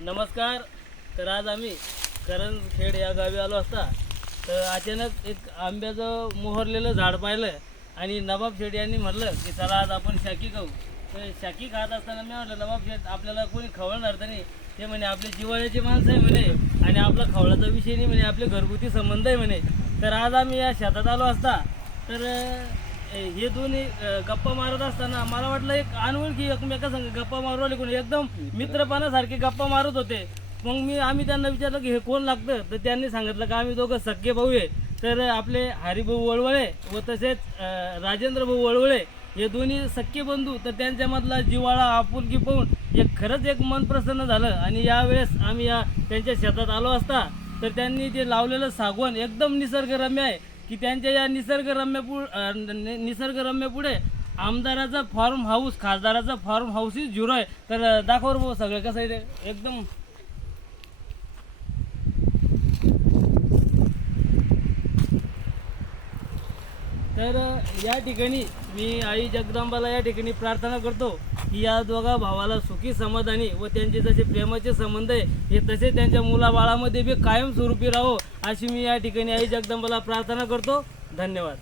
नमस्कार. तर आज आम्ही करंजखेड या गावी आलो असता. तर अचानक एक आंब्याचं मोहरलेलं झाड पाहिलं आणि नवाब शेठ यांनी म्हटलं की चला आज आपण शाकी खाऊ. तर शाकी खात असताना मी म्हटलं नवाब शेठ आपल्याला कोणी खवळणार तर नाही. ते म्हणे आपले जिवाळ्याचे माणसं आहे म्हणे. आणि आपला खवळाचा विषय नाही म्हणे आपले घरगुती संबंध आहे म्हणे. तर आज आम्ही या शेतात आलो असता. तर हे दोन्ही गप्पा मारत असताना मला वाटलं एक अनोळखी एकमेकासंग गप्पा मारू आले कोणी. एकदम मित्रपणासारखे गप्पा मारत होते. मग मी आम्ही त्यांना विचारलं की हे कोण लागतं? तर त्यांनी सांगितलं की आम्ही दोघं सख्खे भाऊ आहे. तर आपले हरिभाऊ वळवळे व तसेच राजेंद्र भाऊ वळवळे हे दोन्ही सख्खे बंधू. तर त्यांच्यामधला जिवाळा आपुलकी पाहून एक खरंच एक मन प्रसन्न झालं. आणि यावेळेस आम्ही या त्यांच्या शेतात आलो असता. तर त्यांनी ते लावलेलं सागवण एकदम निसर्गरम्य आहे. की त्यांच्या या निसर्गरम्य पु नि- निसर्गरम्य पुढे आमदाराचा फॉर्म हाऊस खासदाराचा फॉर्म हाऊसही झिरो आहे. तर दाखवर दाखव भाऊ सगळं कसं आहे ते. एकदम. तर या ठिकाणी मी आई जगदंबाला या ठिकाणी प्रार्थना करतो. की या दोघा भावाला सुखी समाधानी व त्यांचे जसे प्रेमाचे संबंध आहे हे तसे त्यांच्या मुलाबाळामध्ये बी कायमस्वरूपी राहो अशी मी या ठिकाणी आई जगदंबाला प्रार्थना करतो. धन्यवाद.